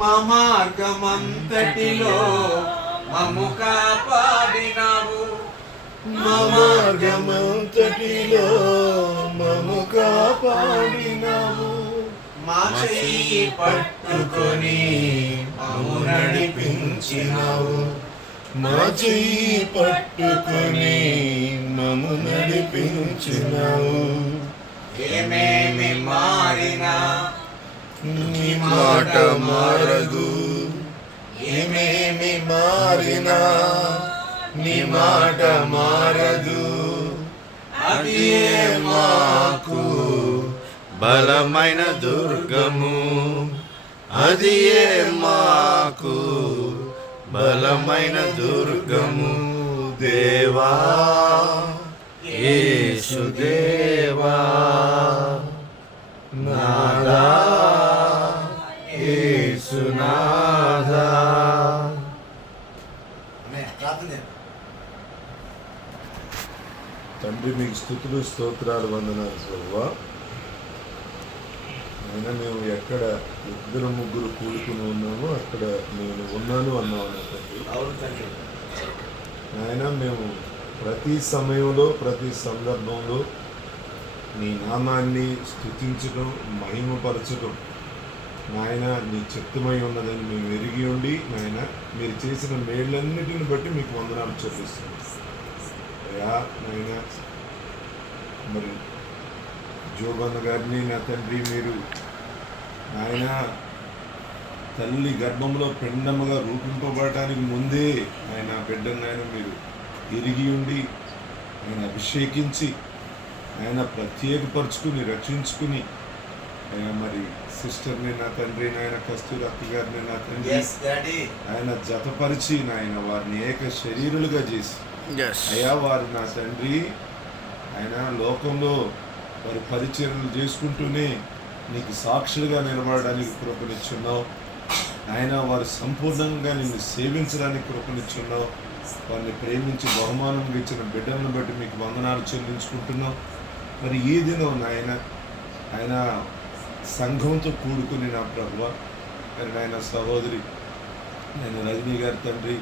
మా మార్గమంతటిలో మమ్ము కాపాడినావు, మా మార్గమంతటిలో మమ్ము కాపాడినావు. మా చెయ్యి పట్టుకొని మమ్ము నడిపించినావు, మా చెయ్యి పట్టుకొని మమ్ము నడిపించినావు. ఏమేమి మారినా నీ మాట మారదు, ఏమేమి మారినా నీ మాట మారదు. అది మాకు బలమైన దుర్గము, అది మాకు బలమైన దుర్గము. దేవా యేసు దేవా, నాదా యేసు నాదా. తండ్రి మీకు స్తుతులు స్తోత్రాలు వందనాలు ప్రభువా. అయినా మేము ఎక్కడ ఇద్దరు ముగ్గురు కూడుకుని ఉన్నామో అక్కడ నేను ఉన్నాను అన్నావు నా తండ్రి. ఆయన మేము ప్రతి సమయంలో ప్రతి సందర్భంలో నీ నామాన్ని స్తుతించడం మహిమపరచడం నాయన నీ చిత్తమై ఉన్నదని మేము ఎరిగి ఉండి నాయన మీరు చేసిన మేళ్ళన్నిటిని బట్టి మీకు వందనాలు చెల్లిస్తున్నాం అయ్యా. నాయన మరి జోబన్న గారిని నా తండ్రి మీరు నాయన తల్లి గర్భంలో పిండముగా రూపింపబడటానికి ముందే ఆయన బిడ్డను నాయన మీరు ఎరిగి ఉండి ఆయన అభిషేకించి ఆయన ప్రత్యేకపరుచుకుని రక్షించుకుని ఆయన మరి సిస్టర్ని నా తండ్రి నాయన కస్తూరి అత్త గారిని నా తండ్రి ఆయన జతపరిచి నాయన వారిని ఏక శరీరులుగా చేసి అయ్యా వారు నా తండ్రి ఆయన లోకంలో వారి పరిచర్యలు చేసుకుంటూనే నీకు సాక్షులుగా నిలబడడానికి కృపనిచ్చున్నావు ఆయన వారు సంపూర్ణంగా నిన్ను సేవించడానికి కృపనిచ్చున్నావు. వారిని ప్రేమించి బహుమానం ఇచ్చిన బిడ్డలను బట్టి మీకు వందనాలు చెల్లించుకుంటున్నాం. మరి ఈ దినం నాయన ఆయన సంఘంతో కూడుకుని నా ప్రభువ మరి నాయన సహోదరి ఆయన రజనీ గారి తండ్రి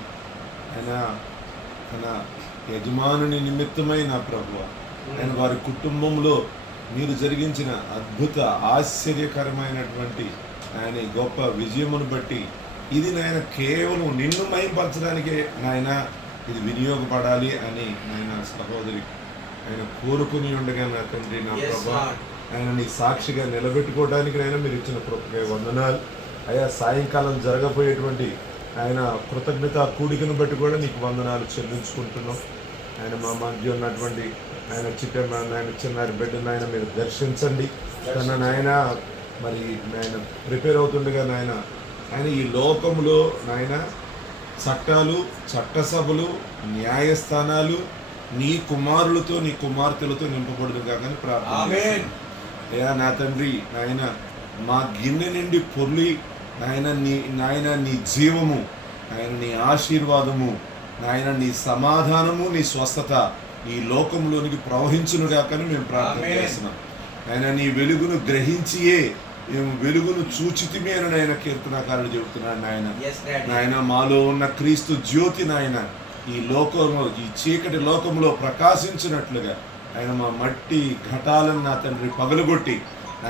ఆయన తన యజమానుని నిమిత్తమై నా ప్రభువ ఆయన వారి కుటుంబంలో మీరు జరిగించిన అద్భుత ఆశ్చర్యకరమైనటువంటి ఆయన గొప్ప విజయమును బట్టి ఇది నాయన కేవలం నిన్ను మహింపరచడానికే నాయన ఇది వినియోగపడాలి అని నాయన సహోదరి ఆయన కోరుకుని ఉండగా నా తండ్రి నా ప్రభా ఆయన నీ సాక్షిగా నిలబెట్టుకోవడానికి నాయన మీరు ఇచ్చిన కృపకే వందనాలు అయ్యా. సాయంకాలం జరగబోయేటువంటి ఆయన కృతజ్ఞత కూడికను బట్టి కూడా నీకు వందనాలు చెల్లించుకుంటున్నాం. ఆయన మా మధ్య ఉన్నటువంటి ఆయన ఆయన చిన్నారి బిడ్డను ఆయన మీరు దర్శించండి. తన నాయన మరి ఆయన ప్రిపేర్ అవుతుండగా నాయన ఆయన ఈ లోకంలో నాయన చట్టాలు చట్టసభలు న్యాయస్థానాలు నీ కుమారులతో నీ కుమార్తెలతో నింపబడును కాకని ప్రార్థన. అయ్యా నా తండ్రి నాయన మా గిన్నె నిండి పొర్లి నాయన నీ జీవము ఆయన నీ ఆశీర్వాదము నాయన నీ సమాధానము నీ స్వస్థత ఈ లోకంలోనికి ప్రవహించును కాకని మేము ప్రార్థన చేస్తున్నాం. ఆయన నీ వెలుగును గ్రహించియే మేము వెలుగును చూచితిమి అని నాయన కీర్తనాకారుడు చెబుతున్నాడు. నాయన మాలో ఉన్న క్రీస్తు జ్యోతి నాయన ఈ లోకంలో ఈ చీకటి లోకంలో ప్రకాశించినట్లుగా ఆయన మా మట్టి ఘటాలను నా తండ్రి పగలగొట్టి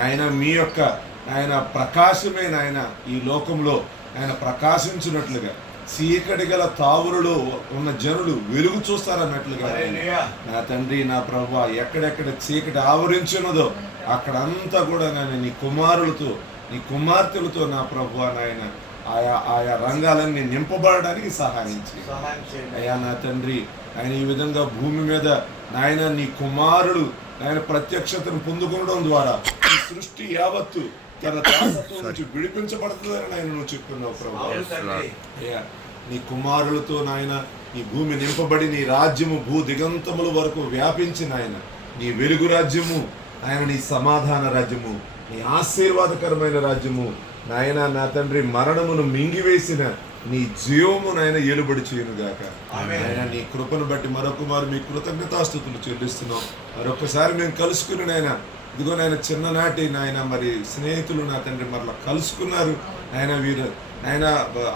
ఆయన మీ యొక్క ఆయన ప్రకాశమే నాయన ఈ లోకంలో ఆయన ప్రకాశించినట్లుగా చీకటి గల తావులలో ఉన్న జనులు వెలుగు చూస్తారన్నట్లుగా నా తండ్రి నా ప్రభువా ఎక్కడెక్కడ చీకటి ఆవరించినదో అక్కడంతా కూడా నేను నీ కుమారులతో నీ కుమార్తెలతో నా ప్రభువా నాయన ఆయా రంగాలన్నీ నింపబడడానికి సహాయం చేయండి అయ్యా నా తండ్రి. ఆయన ఈ విధంగా భూమి మీద నాయన నీ కుమారుడు ఆయన ప్రత్యక్షతను పొందుకోవడం ద్వారా ఈ సృష్టి యావత్తు తన దాసత్వం నుంచి విడిపించబడుతుందని ఆయన నువ్వు చెప్తున్నావు ప్రభు. అయ్యా నీ కుమారులతో నాయన ఈ భూమి నింపబడి నీ రాజ్యము భూ దిగంతముల వరకు వ్యాపించి నాయన నీ వెలుగు రాజ్యము ఆయన నీ సమాధాన రాజ్యము నీ ఆశీర్వాదకరమైన రాజ్యము నాయన నా తండ్రి మరణమును మింగివేసిన నీ జీవము నాయన ఏలుబడి చేయను గాక. ఆమేన్. ఆయన నీ కృపను బట్టి మరొకమారు మీ కృతజ్ఞతాస్తుతులు చెల్లిస్తున్నాం. మరొకసారి మేము కలుసుకుని నాయన ఇదిగో నాయన చిన్ననాటి నాయన మరి స్నేహితులు నా తండ్రి మరలా కలుసుకున్నారు. ఆయన వీరు ఆయన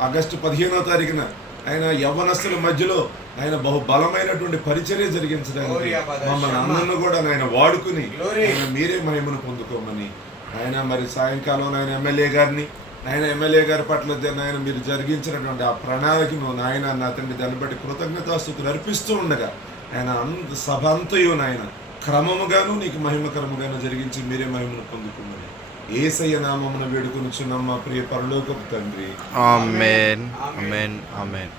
ఆగస్టు 15వ తారీఖున ఆయన యవ్వనస్తుల మధ్యలో ఆయన బహు బలమైనటువంటి పరిచర్య జరిగించడానికి మమ్మల్ని అందరిని కూడా ఆయన వాడుకుని ఆయన మీరే మహిమను పొందుకోమని ఆయన మరి సాయంకాలం ఆయన ఎమ్మెల్యే గారిని ఆయన ఎమ్మెల్యే గారి పట్ల ఆయన మీరు జరిగించినటువంటి ఆ ప్రణాళికను నాయన నా తండ్రి దాన్ని బట్టి కృతజ్ఞతాస్తుతులు అర్పిస్తూ ఉండగా ఆయన సభ అంతయు నాయన క్రమముగాను నీకు మహిమకరముగాను జరిగించి మీరే మహిమను పొందుకున్నది యేసయ్య నామమున వేడుకొనుచున్నాం మా ప్రియ పరలోకపు తండ్రి. ఆమేన్ ఆమేన్ ఆమేన్.